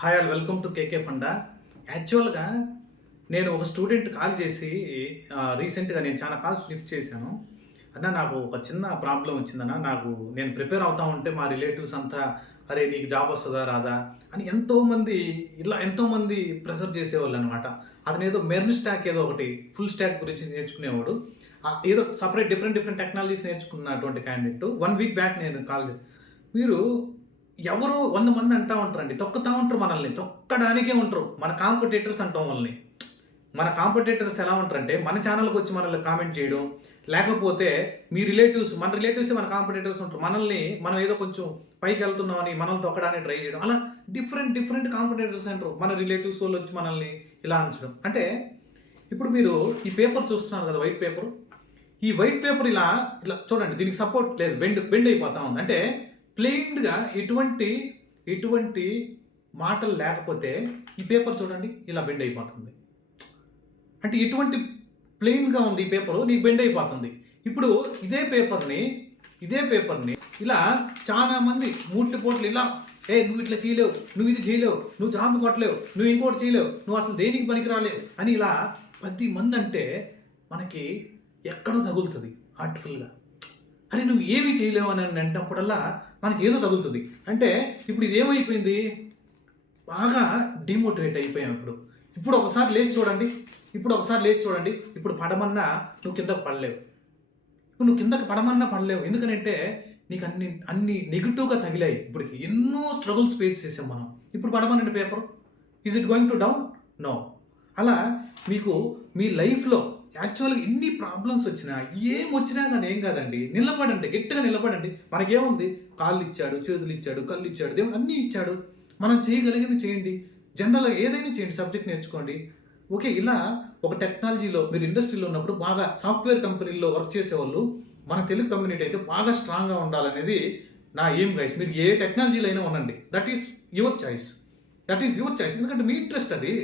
Hi all welcome to KK funda. యాక్చువల్గా నేను ఒక స్టూడెంట్ కాల్ చేసి రీసెంట్గా నేను చాలా కాల్స్ లిఫ్ట్ చేశాను. అన్న నాకు ఒక చిన్న ప్రాబ్లం వచ్చిందన్న. నేను ప్రిపేర్ అవుతా ఉంటే మా రిలేటివ్స్ అంతా అరే నీకు జాబ్ వస్తుందా రాదా అని ఎంతోమంది ప్రెషర్ చేసేవాళ్ళు అనమాట. అతను ఏదో మెర్న్ స్టాక్ ఏదో ఒకటి ఫుల్ స్టాక్ గురించి నేర్చుకునేవాడు. ఏదో సపరేట్ డిఫరెంట్ టెక్నాలజీస్ నేర్చుకున్నటువంటి క్యాండిడేట్ 1 వీక్ బ్యాక్ నేను కాల్ మీరు ఎవరు 100 మంది అంటా ఉంటారండి, తొక్కుతా ఉంటారు మనల్ని, తొక్కడానికే ఉంటారు. మన కాంపిటేటర్స్ అంటాం వాళ్ళని. మన కాంపిటేటర్స్ ఎలా ఉంటారంటే మన ఛానల్కి వచ్చి మనల్ని కామెంట్ చేయడం, లేకపోతే మన రిలేటివ్స్ మన కాంపిటేటర్స్ ఉంటారు. మనం ఏదో కొంచెం పైకి వెళ్తున్నామని మనల్ని తొక్కడానికి ట్రై చేయడం, అలా డిఫరెంట్ కాంపిటేటర్స్ అంటారు. మన రిలేటివ్స్ వాళ్ళు వచ్చి మనల్ని ఇలా అంచడం. అంటే ఇప్పుడు మీరు ఈ పేపర్ చూస్తున్నారు కదా, వైట్ పేపర్. ఈ వైట్ పేపర్ ఇలా చూడండి, దీనికి సపోర్ట్ లేదు, బెండ్ అయిపోతా ఉంది. అంటే ప్లెయిన్గా ఎటువంటి మాటలు లేకపోతే ఈ పేపర్ చూడండి ఇలా బెండ్ అయిపోతుంది. అంటే ఎటువంటి ప్లెయిన్గా ఉంది ఈ పేపరు, నీకు బెండ్ అయిపోతుంది. ఇప్పుడు ఇదే పేపర్ని ఇలా చాలా మంది పోట్లు ఇలా నువ్వు ఇట్లా చేయలేవు, నువ్వు ఇది చేయలేవు, నువ్వు జాబ్ కొట్టలేవు, నువ్వు ఇంకోటి చేయలేవు, నువ్వు అసలు దేనికి పనికి రాలేవు అని ఇలా 10 మంది అంటే మనకి ఎక్కడో తగులుతుంది హార్ట్ఫుల్గా. అరే నువ్వు ఏమీ చేయలేవు అని అంటప్పుడల్లా మనకి ఏదో తగులుతుంది. అంటే ఇప్పుడు ఇది ఏమైపోయింది, బాగా డిమోటివేట్ అయిపోయాం. ఇప్పుడు ఒకసారి లేచి చూడండి, ఇప్పుడు పడమన్నా నువ్వు కిందకు పడలేవు. నువ్వు కిందకు పడమన్నా పడలేవు. ఎందుకనంటే నీకు అన్ని నెగిటివ్గా తగిలాయి. ఇప్పటికి ఎన్నో స్ట్రగుల్స్ ఫేస్ చేసాం మనం. ఇప్పుడు పడమనండి paper, is it going to down? No. అలా మీకు మీ లైఫ్లో యాక్చువల్గా ఎన్ని ప్రాబ్లమ్స్ వచ్చినా కానీ ఏం కాదండి, నిలబడండి, గట్టిగా నిలబడండి. మనకేముంది, కాళ్ళు ఇచ్చాడు, చేతులు ఇచ్చాడు, కళ్ళు ఇచ్చాడు, దేవుడు అన్నీ ఇచ్చాడు. మనం చేయగలిగింది చేయండి. జనరల్గా ఏదైనా చేయండి, సబ్జెక్ట్ నేర్చుకోండి. ఓకే, ఇలా ఒక టెక్నాలజీలో మీరు ఇండస్ట్రీలో ఉన్నప్పుడు బాగా సాఫ్ట్వేర్ కంపెనీల్లో వర్క్ చేసేవాళ్ళు, మన తెలుగు కమ్యూనిటీ అయితే బాగా స్ట్రాంగ్గా ఉండాలనేది నా ఎయిమ్ గైస్. మీరు ఏ టెక్నాలజీలో అయినా ఉండండి, దట్ ఈస్ యువర్ చాయిస్. ఎందుకంటే మీ ఇంట్రెస్ట్ అది.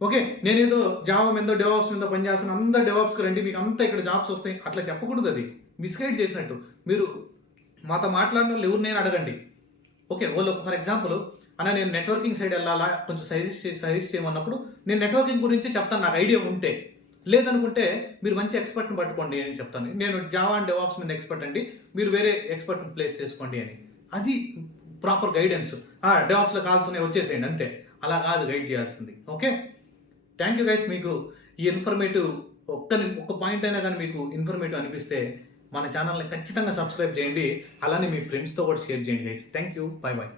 ఓకే, నేనేదో జావా మీద డెవాప్స్ మీద పనిచేస్తాను, అందరు డెవాప్స్కి రండి మీకు అంతా ఇక్కడ జాబ్స్ వస్తాయి అట్లా చెప్పకూడదు. అది మిస్గైడ్ చేసినట్టు. మీరు మాతో మాట్లాడిన వాళ్ళు ఎవరినైనా అడగండి. ఓకే, వాళ్ళు ఫర్ ఎగ్జాంపుల్ అన్న నేను నెట్వర్కింగ్ సైడ్ వెళ్ళాలా కొంచెం సజెస్ట్ చేయమన్నప్పుడు నేను నెట్వర్కింగ్ గురించి చెప్తాను, నాకు ఐడియా ఉంటే. లేదనుకుంటే మీరు మంచి ఎక్స్పర్ట్ని పట్టుకోండి అని చెప్తాను. నేను జావా అండ్ డెవాప్స్ మీద ఎక్స్పర్ట్ అండి, మీరు వేరే ఎక్స్పర్ట్ని ప్లేస్ చేసుకోండి అని. అది ప్రాపర్ గైడెన్స్. డెవాప్స్లో కావాల్సినవి వచ్చేసేయండి అంతే. అలా కాదు గైడ్ చేయాల్సింది. Okay, thank you guys. మీకు ఈ ఇన్ఫర్మేటివ్ ఒక్క పాయింట్ అయినా కానీ మీకు ఇన్ఫర్మేటివ్ అనిపిస్తే మన ఛానల్ని ఖచ్చితంగా సబ్స్క్రైబ్ చేయండి. అలానే మీ ఫ్రెండ్స్తో కూడా షేర్ చేయండి గైస్. Thank you, by.